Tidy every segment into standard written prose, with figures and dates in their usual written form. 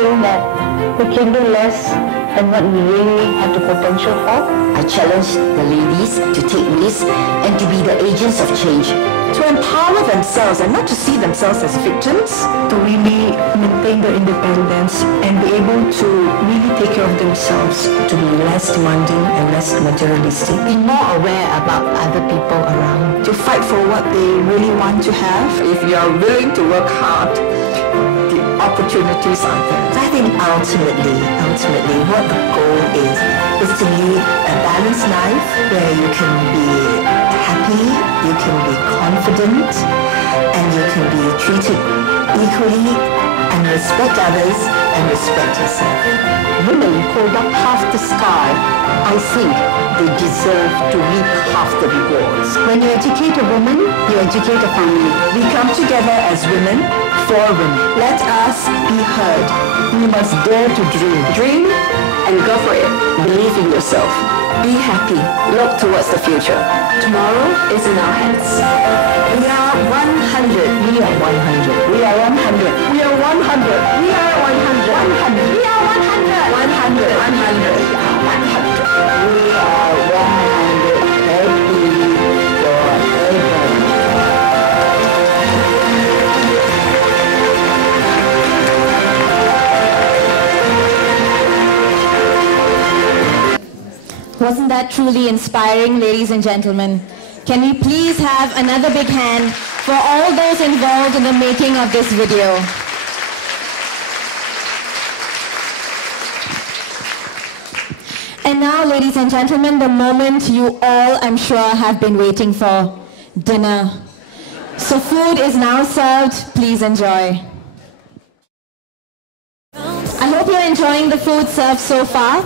saying that we can do less than what we really have the potential for? I challenge the ladies to take risks and to be the agents of change. To empower themselves and not to see themselves as victims. To really maintain their independence and be able to really take care of themselves. To be less demanding and less materialistic. Be more aware about other people around. To fight for what they really want to have. If you are willing to work hard, the opportunities are there. I think ultimately what the goal is to lead a balanced life where you can be happy, you can be confident, and you can be treated equally and respect others and respect yourself. Women hold up half the sky. I think they deserve to reap half the rewards. When you educate a woman, you educate a family. We come together as women for women. Let us be heard. We must dare to dream. Dream and go for it. Believe in yourself. Be happy. Look towards the future. Tomorrow is in our hands. We are 100. We are 100. We are 100. We are 100. We are 100. 100. We are 100. 100. 100. We are 100. Happy forever. Wasn't that truly inspiring, ladies and gentlemen? Can we please have another big hand for all those involved in the making of this video? And now, ladies and gentlemen, the moment you all, I'm sure, have been waiting for, dinner. So food is now served. Please enjoy. I hope you're enjoying the food served so far.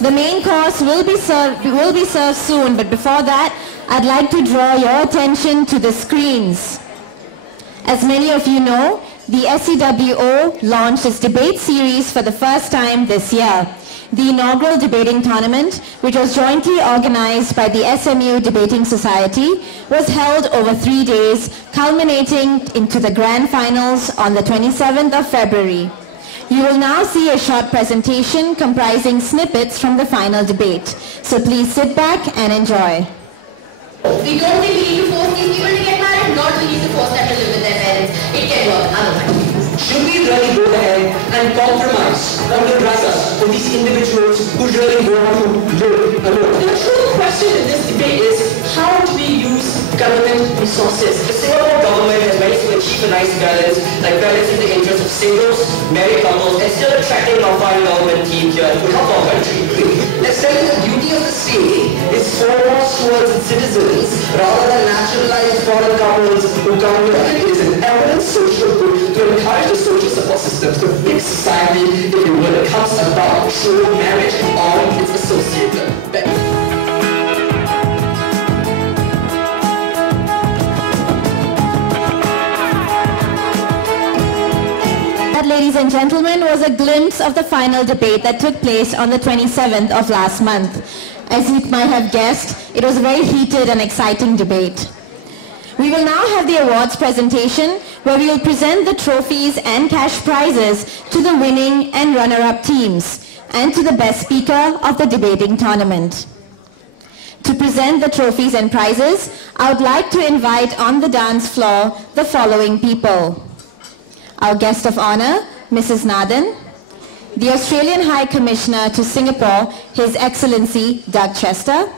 The main course will be served soon, but before that, I'd like to draw your attention to the screens. As many of you know, the SCWO launched its debate series for the first time this year. The inaugural debating tournament, which was jointly organized by the SMU Debating Society, was held over 3 days, culminating into the grand finals on the 27th of February. You will now see a short presentation comprising snippets from the final debate. So please sit back and enjoy. We don't think we need to force these people to get married, nor do we need to force them to live with their parents. It can work otherwise. Should we really go ahead and compromise on the brothers for these individuals who really want to live alone? The true question in this debate is, how do we use government resources? The Singapore government has managed to achieve a nice balance, like balancing the interests of singles, married couples, and still attracting our foreign government team here to help our country. Let's tell you the duty of the state is foremost towards its citizens, rather than nationalize foreign couples who come here. It is an eminent social good to encourage the social support systems to fix society if it when it comes about true marriage or its associated benefits. That, ladies and gentlemen, was a glimpse of the final debate that took place on the 27th of last month. As you might have guessed, it was a very heated and exciting debate. We will now have the awards presentation, where we will present the trophies and cash prizes to the winning and runner-up teams and to the best speaker of the debating tournament. To present the trophies and prizes, I would like to invite on the dance floor the following people. Our guest of honor, Mrs. Nathan, the Australian High Commissioner to Singapore, His Excellency Doug Chester,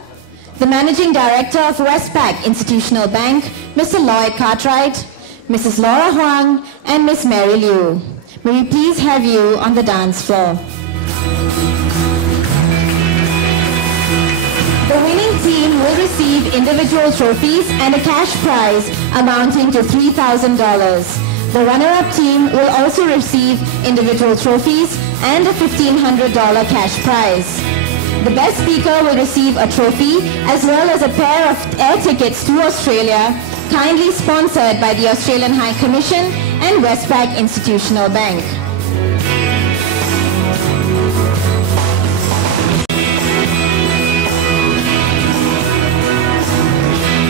the Managing Director of Westpac Institutional Bank, Mr. Lloyd Cartwright, Mrs. Laura Huang, and Miss Mary Liu. May we please have you on the dance floor. The winning team will receive individual trophies and a cash prize amounting to $3,000. The runner-up team will also receive individual trophies and a $1,500 cash prize. The best speaker will receive a trophy as well as a pair of air tickets to Australia, kindly sponsored by the Australian High Commission and Westpac Institutional Bank.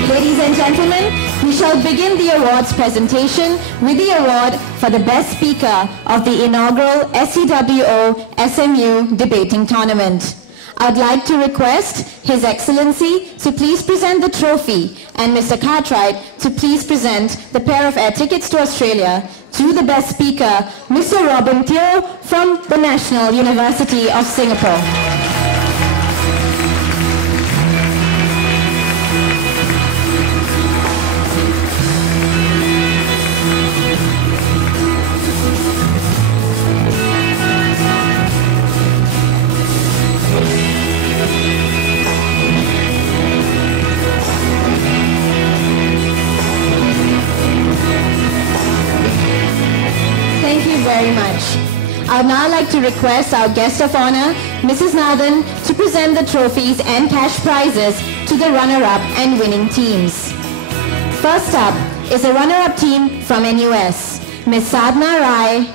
Ladies and gentlemen, we shall will begin the awards presentation with the award for the Best Speaker of the inaugural SCWO SMU Debating Tournament. I'd like to request His Excellency to please present the trophy and Mr. Cartwright to please present the pair of air tickets to Australia to the Best Speaker, Mr. Robin Teo from the National University of Singapore. Thank you very much. I would now like to request our guest of honor, Mrs. Nathan, to present the trophies and cash prizes to the runner-up and winning teams. First up is the runner-up team from NUS, Ms. Sadhna Rai,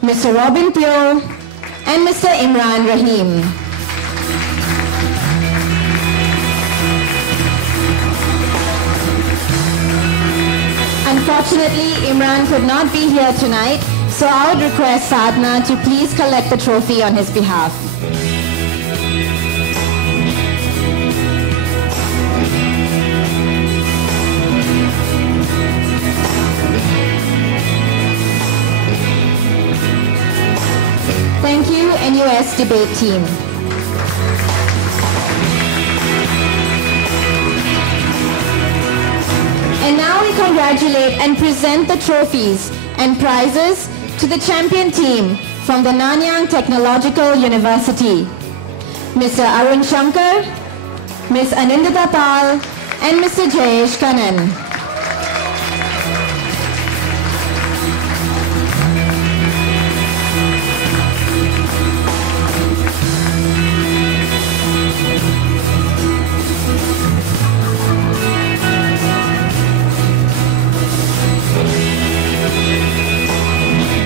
Mr. Robin Teo, and Mr. Imran Rahim. Unfortunately, Imran could not be here tonight, so I would request Sadhna to please collect the trophy on his behalf. Thank you, NUS debate team. And now we congratulate and present the trophies and prizes to the champion team from the Nanyang Technological University, Mr. Arun Shankar, Ms. Anindita Pal, and Mr. Jayesh Kannan.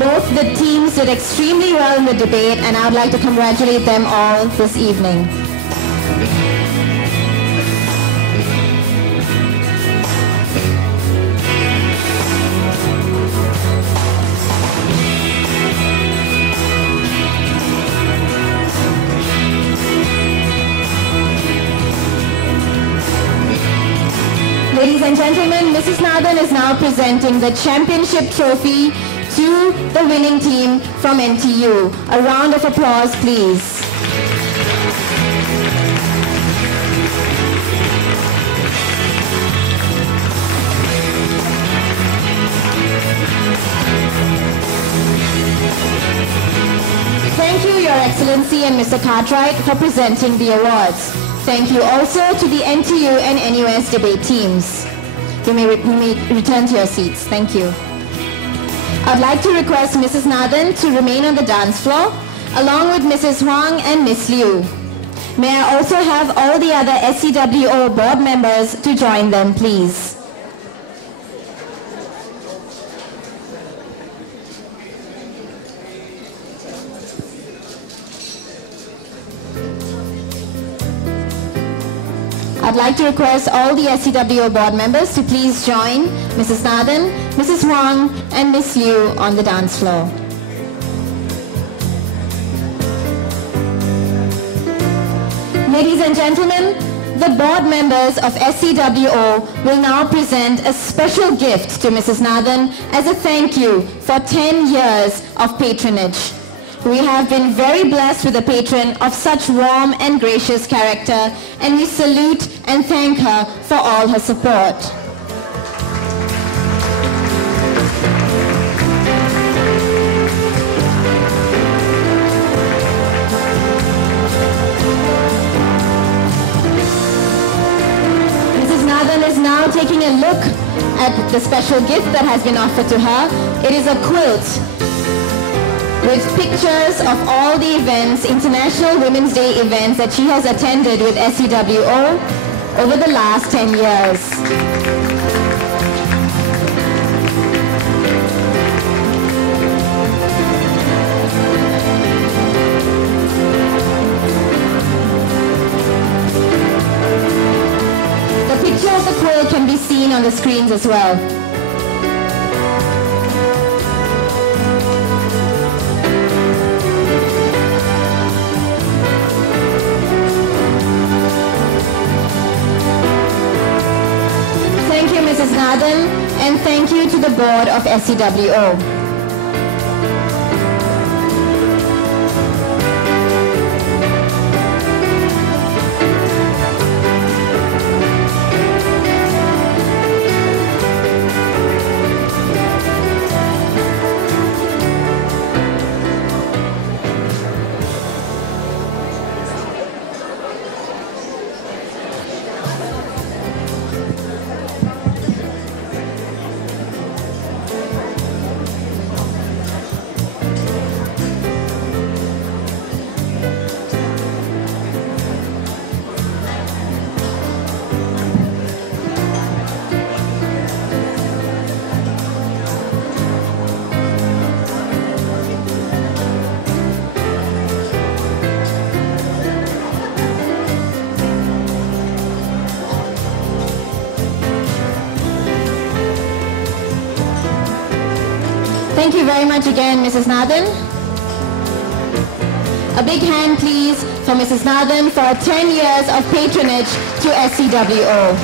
Both the teams did extremely well in the debate, and I would like to congratulate them all this evening. Ladies and gentlemen, Mrs. Nathan is now presenting the championship trophy to the winning team from NTU. A round of applause, please. Thank you, Your Excellency and Mr. Cartwright, for presenting the awards. Thank you also to the NTU and NUS debate teams. You may return to your seats. Thank you. I'd like to request Mrs. Nathan to remain on the dance floor, along with Mrs. Huang and Ms. Liu. May I also have all the other SCWO board members to join them, please. I'd like to request all the SCWO board members to please join Mrs. Nathan, Mrs. Huang, and Ms. Liu on the dance floor. Ladies and gentlemen, the board members of SCWO will now present a special gift to Mrs. Nathan as a thank you for 10 years of patronage. We have been very blessed with a patron of such warm and gracious character, and we salute and thank her for all her support. Mrs. Nathan is now taking a look at the special gift that has been offered to her. It is a quilt with pictures of all the events, International Women's Day events that she has attended with SCWO over the last 10 years. The picture of the quilt can be seen on on the screens as well. Thank you, Mrs. Nathan, and thank you to the board of SCWO. Thank you very much again, Mrs. Nathan. A big hand, please, for Mrs. Nathan for 10 years of patronage to SCWO.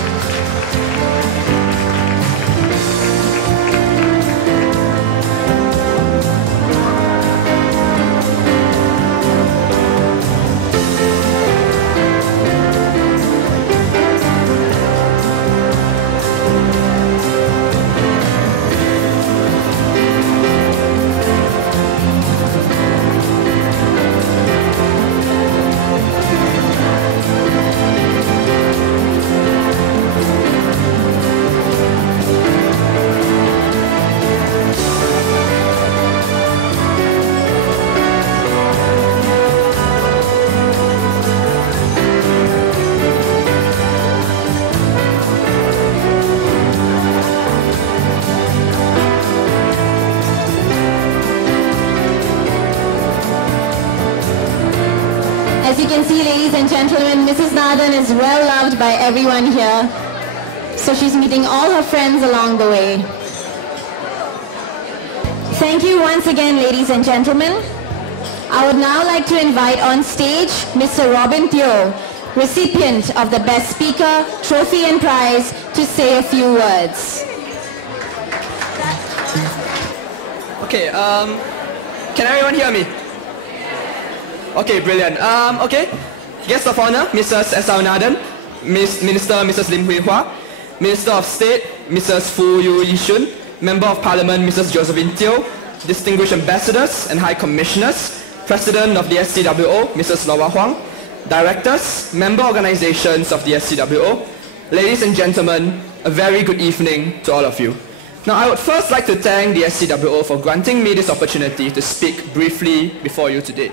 As you can see, ladies and gentlemen, Mrs. Nathan is well loved by everyone here. So she's meeting all her friends along the way. Thank you once again, ladies and gentlemen. I would now like to invite on stage Mr. Robin Teo, recipient of the Best Speaker Trophy and Prize, to say a few words. Okay, can everyone hear me? Okay, brilliant. Okay, guest of honor, Mrs. S.R. Nathan, Minister Mrs. Lim Hui Hua, Minister of State, Mrs. Fu Yu Yishun, Member of Parliament, Mrs. Josephine Teo, distinguished ambassadors and high commissioners, President of the SCWO, Mrs. Laura Huang, directors, member organizations of the SCWO, ladies and gentlemen, a very good evening to all of you. Now, I would first like to thank the SCWO for granting me this opportunity to speak briefly before you today.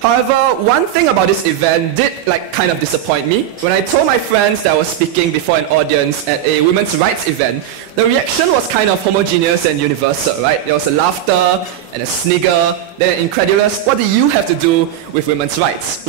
However, one thing about this event did kind of disappoint me. When I told my friends that I was speaking before an audience at a women's rights event, the reaction was kind of homogeneous and universal, right? There was a laughter and a snigger, then an incredulous, what do you have to do with women's rights?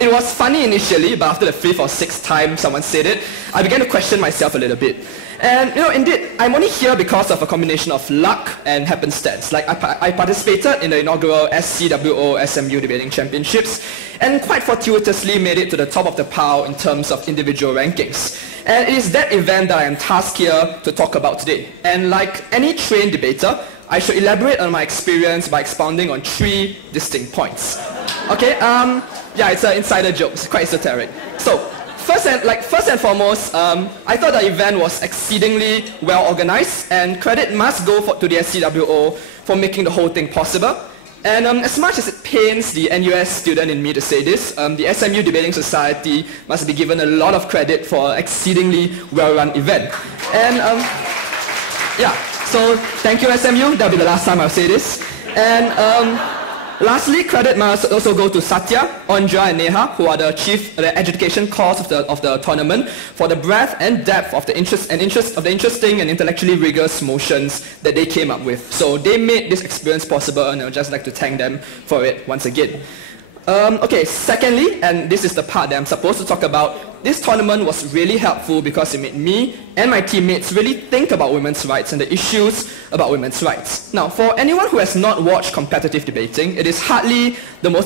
It was funny initially, but after the 5th or 6th time someone said it, I began to question myself a little bit. And, indeed, I'm only here because of a combination of luck and happenstance. I participated in the inaugural SCWO SMU Debating Championships and quite fortuitously made it to the top of the pile in terms of individual rankings. And it is that event that I am tasked here to talk about today. And like any trained debater, I should elaborate on my experience by expounding on 3 distinct points. Okay, yeah, it's an insider joke, it's quite esoteric. So, first and foremost, I thought the event was exceedingly well organized, and credit must go to the SCWO for making the whole thing possible. And as much as it pains the NUS student in me to say this, the SMU Debating Society must be given a lot of credit for an exceedingly well-run event. And yeah, so thank you SMU, that'll be the last time I'll say this. And lastly, credit must also go to Satya, Andra and Neha, who are the education cause of the tournament, for the breadth and depth of the interesting and intellectually rigorous motions that they came up with. So they made this experience possible, and I would just like to thank them for it once again. Okay, secondly, and this is the part that I'm supposed to talk about, this tournament was really helpful because it made me and my teammates really think about women's rights and the issues about women's rights. Now, for anyone who has not watched competitive debating, it is hardly the most